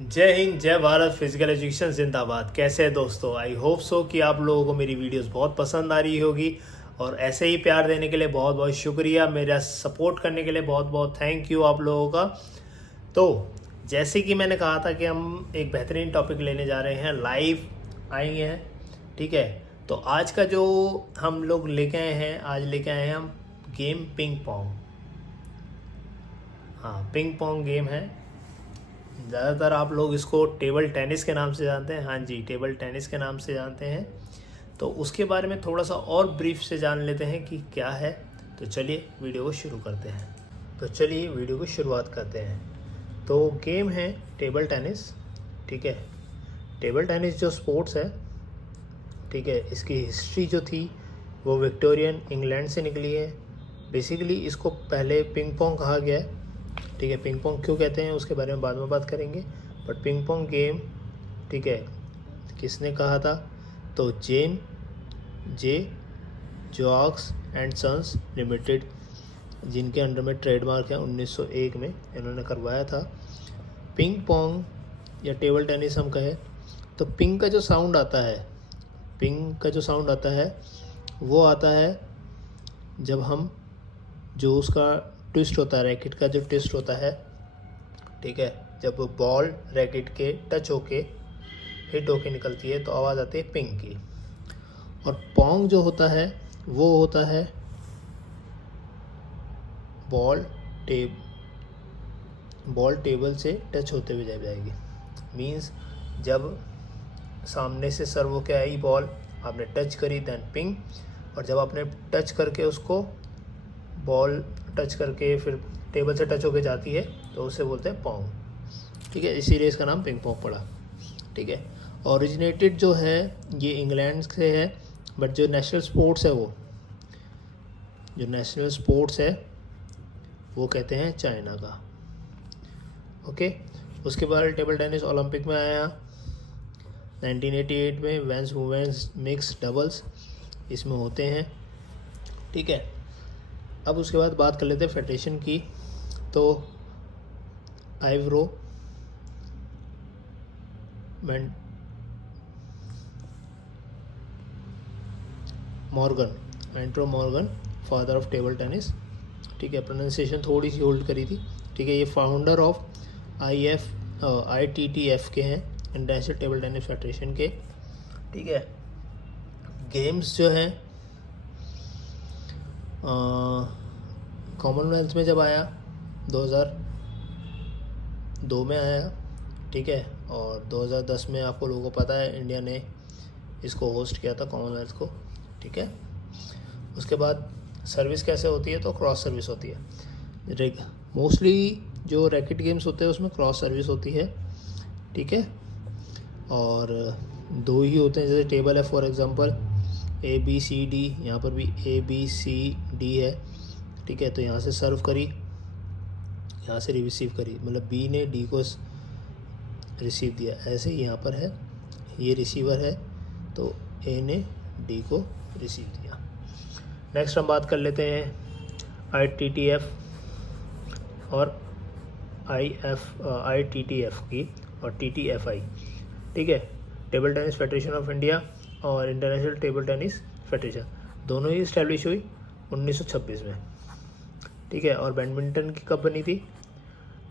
जय हिंद, जय Bharat. Physical education जिंदाबाद। कैसे है दोस्तों? आई होप सो कि आप लोगों को मेरी वीडियोस बहुत पसंद आ रही होगी और ऐसे ही प्यार देने के लिए बहुत बहुत शुक्रिया। मेरा सपोर्ट करने के लिए बहुत बहुत थैंक यू आप लोगों का। तो जैसे कि मैंने कहा था कि हम एक बेहतरीन टॉपिक लेने जा रहे हैं, लाइव आएंगे हैं, ठीक है। तो आज का जो हम लोग लेके आए हैं, आज लेके आए हैं हम गेम पिंग पोंग। हाँ, पिंग पोंग गेम है। ज़्यादातर आप लोग इसको टेबल टेनिस के नाम से जानते हैं। हाँ जी, टेबल टेनिस के नाम से जानते हैं। तो उसके बारे में थोड़ा सा और ब्रीफ से जान लेते हैं कि क्या है। तो चलिए वीडियो को शुरू करते हैं। शुरुआत करते हैं। तो गेम है टेबल टेनिस, ठीक है। टेबल टेनिस जो स्पोर्ट्स है, ठीक है, इसकी हिस्ट्री जो थी वो विक्टोरियन इंग्लैंड से निकली है। बेसिकली इसको पहले पिंग पोंग कहा गया है, ठीक है। पिंग पोंग क्यों कहते हैं उसके बारे में बाद में बात करेंगे। बट पिंग पोंग गेम, ठीक है, किसने कहा था? तो जे जोआक्स एंड सन्स लिमिटेड, जिनके अंडर में ट्रेडमार्क है, 1901 में इन्होंने करवाया था। पिंग पोंग या टेबल टेनिस हम कहें तो पिंग का जो साउंड आता है वो आता है जब हम जो उसका ट्विस्ट होता है, रैकेट का जो ट्विस्ट होता है, ठीक है, जब बॉल रैकेट के टच होके हिट होके निकलती है तो आवाज़ आती है पिंग की। और पोंग जो होता है वो होता है बॉल टेबल से टच होते हुए जाएगी। मींस जब सामने से सर्व होके आई बॉल, आपने टच करी, देन पिंग। और जब आपने टच करके उसको, बॉल टच करके फिर टेबल से टच होके जाती है तो उसे बोलते हैं पोंग, ठीक है। इसीलिए इसका नाम पिंग पोंग पड़ा, ठीक है। ओरिजिनेटेड जो है ये इंग्लैंड से है, बट जो नेशनल स्पोर्ट्स है वो कहते हैं चाइना का, ओके। उसके बाद टेबल टेनिस ओलंपिक में आया 1988 में। मेंस वुमेन्स मिक्स डबल्स इसमें होते हैं, ठीक है। अब उसके बाद बात कर लेते हैं फेडरेशन की। तो Ivor Morgan father of table tennis, ठीक है। प्रोनाउंसिएशन थोड़ी सी होल्ड करी थी, ठीक है। ये फाउंडर ऑफ ITTF के हैं, इंटरनेशनल टेबल टेनिस फेडरेशन के, ठीक है। गेम्स जो हैं कॉमनवेल्थ में जब आया 2002 में आया, ठीक है। और 2010 में आपको लोगों को पता है इंडिया ने इसको होस्ट किया था कॉमनवेल्थ को, ठीक है। उसके बाद सर्विस कैसे होती है? तो क्रॉस सर्विस होती है। मोस्टली जो रैकेट गेम्स होते हैं उसमें क्रॉस सर्विस होती है, ठीक है। और दो ही होते हैं, जैसे टेबल है फॉर एग्जांपल ABCD, यहाँ पर भी ABCD है, ठीक है। तो यहाँ से सर्व करी, यहाँ से रिसीव करी, मतलब B ने D को रिसीव दिया। ऐसे ही यहाँ पर है, ये रिसीवर है तो A ने D को रिसीव दिया। नेक्स्ट हम बात कर लेते हैं ITTF और ITTF की और TTFI, ठीक है। Table tennis federation of India और इंटरनेशनल टेबल टेनिस फेडरेशन दोनों ही इस्टेब्लिश हुई 1926 में, ठीक है। और बैडमिंटन की कब बनी थी?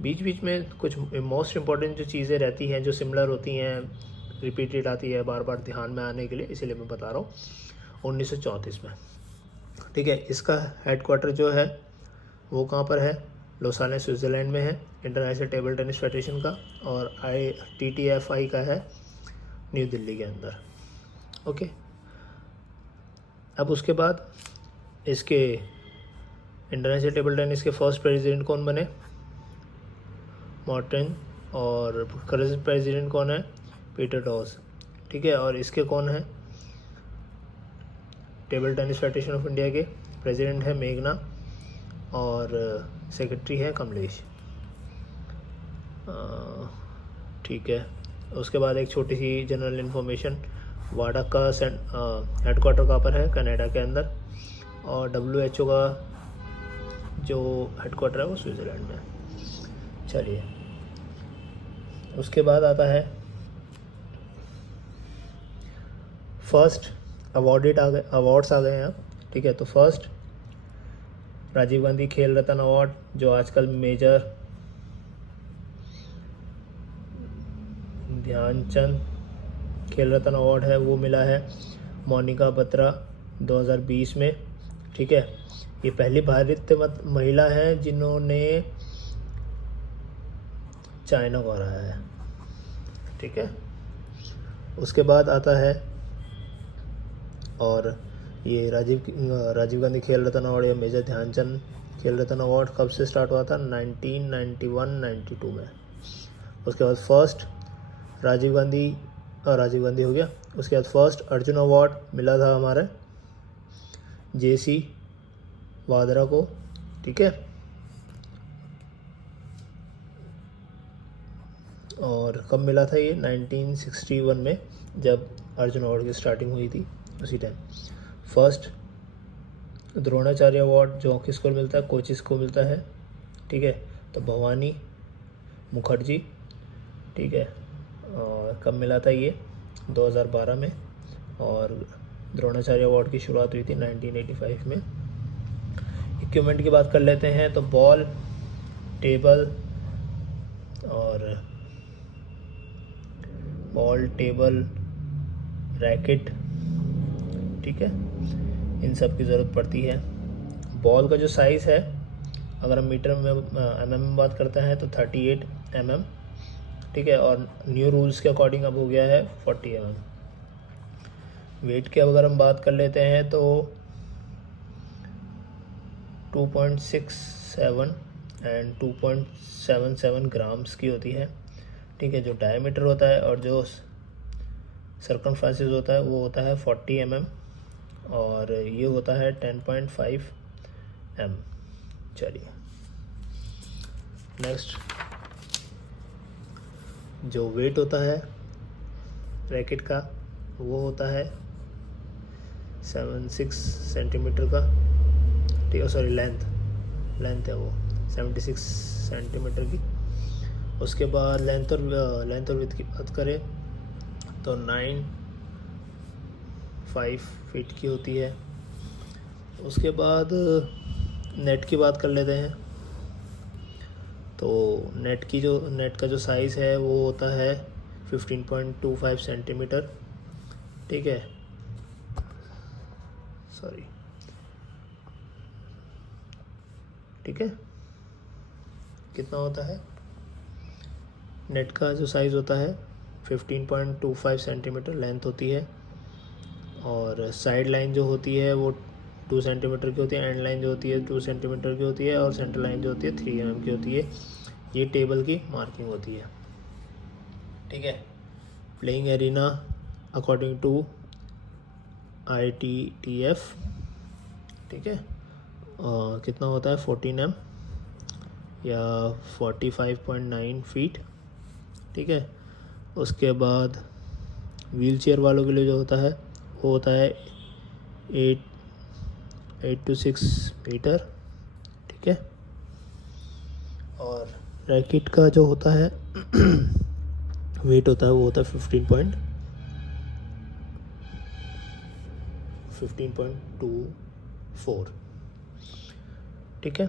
बीच बीच में कुछ मोस्ट इम्पॉर्टेंट जो चीज़ें रहती हैं, जो सिमिलर होती हैं, रिपीटेड आती है बार बार ध्यान में आने के लिए, इसीलिए मैं बता रहा हूँ। 1934 में, ठीक है। इसका हेडक्वार्टर जो है वो कहाँ पर है? लोसाने स्विट्ज़रलैंड में है, इंटरनेशनल टेबल टेनिस फेडरेशन का। और ITTFI का है न्यू दिल्ली के अंदर, ओके। अब उसके बाद इसके इंटरनेशनल टेबल टेनिस के फर्स्ट प्रेसिडेंट कौन बने? मॉर्टन। और करंट प्रेसिडेंट कौन है? पीटर डॉस, ठीक है। और इसके कौन है? Table tennis federation of India के प्रेसिडेंट है मेघना और सेक्रेटरी है कमलेश, ठीक है। उसके बाद एक छोटी सी जनरल इन्फॉर्मेशन, वाडा का हेडक्वार्टर कहाँ पर है? कनाडा के अंदर। और WHO का जो हेडक्वार्टर है वो स्विट्ज़रलैंड में है। चलिए उसके बाद आता है फर्स्ट अवार्ड्स आ गए हैं। ठीक है, तो फर्स्ट राजीव गांधी खेल रत्न अवार्ड, जो आजकल मेजर ध्यानचंद खेल रत्न अवार्ड है, वो मिला है मोनिका बत्रा 2020 में। ठीक है, ये पहली भारतीय महिला है जिन्होंने चाइना को हराया है। ठीक है, उसके बाद आता है, और ये राजीव गांधी खेल रत्न अवार्ड या मेजर ध्यानचंद खेल रत्न अवार्ड कब से स्टार्ट हुआ था? 1991-92 में। उसके बाद फर्स्ट राजीव गांधी हो गया। उसके बाद फर्स्ट अर्जुन अवार्ड मिला था हमारे JC वाद्रा को। ठीक है, और कब मिला था ये? 1961 में, जब अर्जुन अवार्ड की स्टार्टिंग हुई थी उसी टाइम। फर्स्ट द्रोणाचार्य अवार्ड जो किसको मिलता है? कोचिस को मिलता है। ठीक है, तो भवानी मुखर्जी। ठीक है, और कब मिला था ये? 2012 में, और द्रोणाचार्य अवार्ड की शुरुआत हुई थी 1985 में। इक्विपमेंट की बात कर लेते हैं, तो बॉल, टेबल, रैकेट, ठीक है, इन सब की ज़रूरत पड़ती है। बॉल का जो साइज़ है, अगर हम मीटर में mm में बात करते हैं तो 38 mm। ठीक है, और न्यू रूल्स के अकॉर्डिंग अब हो गया है 40 mm। वेट की अगर हम बात कर लेते हैं तो 2.67 एंड 2.77 ग्राम्स की होती है। ठीक है, जो डायमीटर होता है और जो सर्कमफ्रेंस होता है वो होता है 40 mm, और ये होता है 10.5 m। चलिए नेक्स्ट, जो वेट होता है रैकेट का वो होता है 76 सेंटीमीटर का। ठीक है, सॉरी, लेंथ है वो 76 सेंटीमीटर की। उसके बाद लेंथ और विड्थ की बात करें तो 9.5 फीट की होती है। उसके बाद नेट की बात कर लेते हैं, तो नेट का जो साइज़ है वो होता है 15.25 सेंटीमीटर। ठीक है, सॉरी, ठीक है, कितना होता है? नेट का जो साइज़ होता है 15.25 सेंटीमीटर लेंथ होती है, और साइड लाइन जो होती है वो 2 सेंटीमीटर की होती है, एंड लाइन जो होती है 2 सेंटीमीटर की होती है, और सेंटर लाइन जो होती है 3 mm की होती है। ये टेबल की मार्किंग होती है। ठीक है, playing arena according to ITTF। ठीक है, कितना होता है? 14 m या 45.9 फीट। ठीक है, उसके बाद व्हील चेयर वालों के लिए जो होता है वो होता है 8 to 6 मीटर। ठीक है, और रैकेट का जो होता है वेट होता है वो होता है 15.24। ठीक है,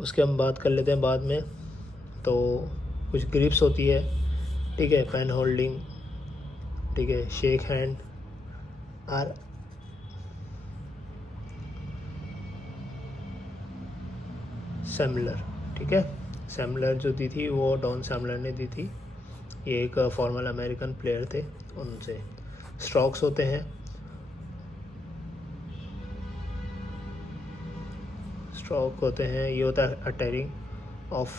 उसके हम बात कर लेते हैं बाद में। तो कुछ ग्रिप्स होती है। ठीक है, पेन होल्डिंग, ठीक है, शेक हैंड और सैमलर। ठीक है, सैमलर जो दी थी वो डॉन सैमलर ने दी थी। ये एक फॉर्मल अमेरिकन प्लेयर थे, उनसे। स्ट्रोक्स होते हैं, ये होता है अटैकिंग ऑफ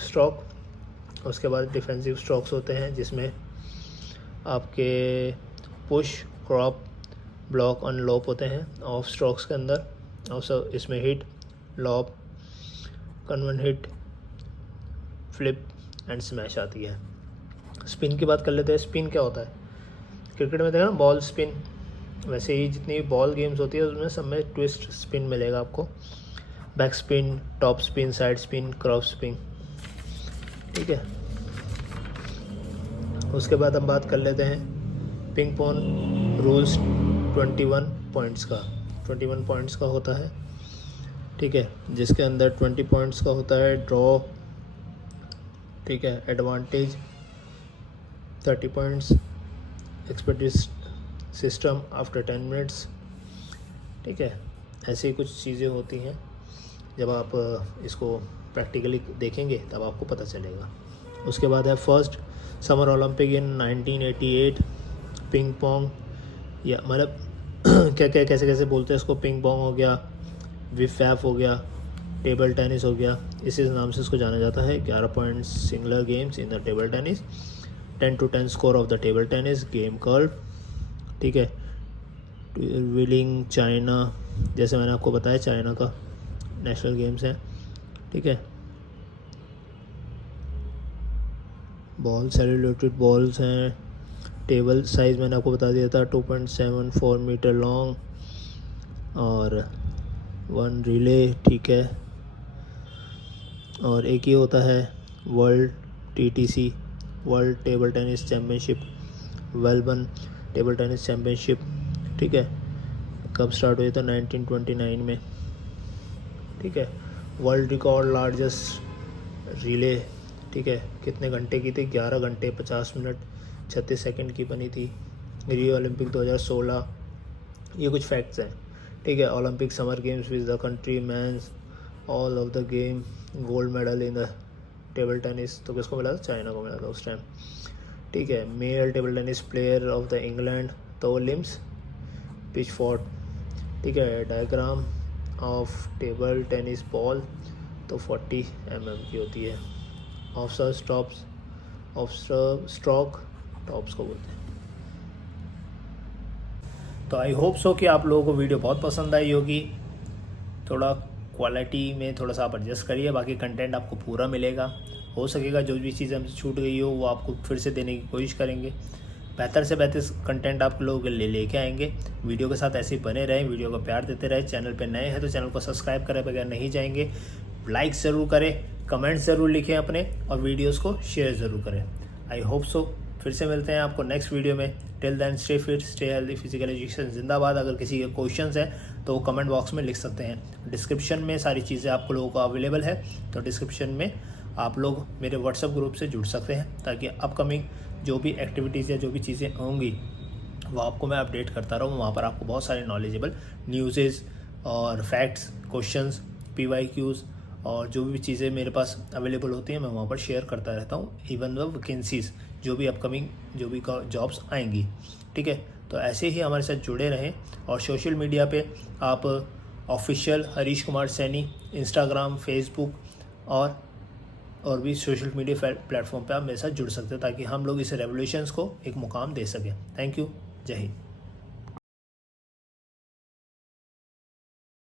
स्ट्रोक। उसके बाद डिफेंसिव स्ट्रोक्स होते हैं, जिसमें आपके पुश, क्रॉप, ब्लॉक, अनलॉप होते हैं ऑफ स्ट्रोक्स के अंदर। और सब इसमें हिट, लॉप, कन्वन हिट, फ्लिप एंड स्मैश आती है। स्पिन की बात कर लेते हैं। स्पिन क्या होता है? क्रिकेट में देखा ना, बॉल स्पिन, वैसे ही जितनी भी बॉल गेम्स होती है उसमें सब में ट्विस्ट स्पिन मिलेगा आपको। Back spin, top spin, side spin, cross spin. ठीक है, उसके बाद हम बात कर लेते हैं पिंग पोंग रूल्स 21 पॉइंट्स का। 21 पॉइंट्स का होता है, ठीक है, जिसके अंदर 20 पॉइंट्स का होता है ड्रॉ, ठीक है, advantage 30 points, expertise system after 10 minutes, ठीक है। ऐसे ही कुछ चीज़ें होती हैं, जब आप इसको प्रैक्टिकली देखेंगे तब आपको पता चलेगा। उसके बाद है फर्स्ट समर ओलंपिक इन 1988, पिंग पोंग, या मतलब क्या क्या कैसे कैसे बोलते हैं इसको, पिंग पोंग हो गया, विफैफ हो गया, टेबल टेनिस हो गया, इसी नाम से इसको जाना जाता है। 11 points singular games in the table tennis, 10 to 10 score of the table tennis game curve, ठीक है। व्हीलिंग चाइना, जैसे मैंने आपको बताया चाइना का नेशनल गेम्स है, ठीक है। बॉल सेल्यूलेटेड बॉल्स हैं। टेबल साइज़ मैंने आपको बता दिया था 2.74 मीटर लॉन्ग, और 1 रिले, ठीक है। और एक ही होता है world TTC, world table tennis championship, Welbourne table tennis championship, ठीक है। कब स्टार्ट हुई था? 1929 में, ठीक है। वर्ल्ड रिकॉर्ड लार्जेस्ट रिले, ठीक है, कितने घंटे की थी? 11 घंटे 50 मिनट 36 सेकंड की बनी थी। रियो ओलंपिक 2016, ये कुछ फैक्ट्स हैं, ठीक है। Olympic summer games with the country men's all of the game gold medal in the table tennis, तो किसको मिला था? चाइना को मिला था उस टाइम, ठीक है। Male table tennis player of the England तो लिम्स पिचफोर्ड, ठीक है। Diagram of table tennis ball तो 40 mm की होती है। ऑफसर स्टॉप्स, ऑफसर स्ट्रोक टॉप्स को बोलते हैं। तो आई होप सो कि आप लोगों को वीडियो बहुत पसंद आई होगी। थोड़ा क्वालिटी में थोड़ा सा आप एडजस्ट करिए, बाकी कंटेंट आपको पूरा मिलेगा। हो सकेगा जो भी चीज़ हमसे छूट गई हो वो आपको फिर से देने की कोशिश करेंगे। बेहतर से बेहतर कंटेंट आप लोगों के लिए लेके आएंगे। वीडियो के साथ ऐसे ही बने रहें, वीडियो को प्यार देते रहें। चैनल पे नए हैं तो चैनल को सब्सक्राइब करे बगैर नहीं जाएंगे। लाइक ज़रूर करें, कमेंट्स ज़रूर लिखें अपने, और वीडियोज़ को शेयर ज़रूर करें। आई होप सो फिर से मिलते हैं आपको नेक्स्ट वीडियो में। Till then stay fit, stay healthy, physical education जिंदाबाद। अगर किसी के क्वेश्चंस हैं तो वो कमेंट बॉक्स में लिख सकते हैं। डिस्क्रिप्शन में सारी चीज़ें आपको लोगों को अवेलेबल है, तो डिस्क्रिप्शन में आप लोग मेरे व्हाट्सएप ग्रुप से जुड़ सकते हैं, ताकि अपकमिंग जो भी एक्टिविटीज़ या जो भी चीज़ें होंगी वो आपको मैं अपडेट करता रहूँ। वहाँ पर आपको बहुत सारे नॉलेजेबल न्यूज़ेज़ और फैक्ट्स, क्वेश्चंस, PYQs और जो भी चीज़ें मेरे पास अवेलेबल होती हैं मैं वहाँ पर शेयर करता रहता हूँ। इवन द वैकेंसीज़, जो भी अपकमिंग जो भी जॉब्स आएंगी, ठीक है। तो ऐसे ही हमारे साथ जुड़े रहें। और सोशल मीडिया पे आप official Harish Kumar Saini, Instagram, Facebook और भी सोशल मीडिया प्लेटफॉर्म पे आप मेरे साथ जुड़ सकते हैं, ताकि हम लोग इस रेवोल्यूशंस को एक मुकाम दे सकें। Thank you. जय हिंद।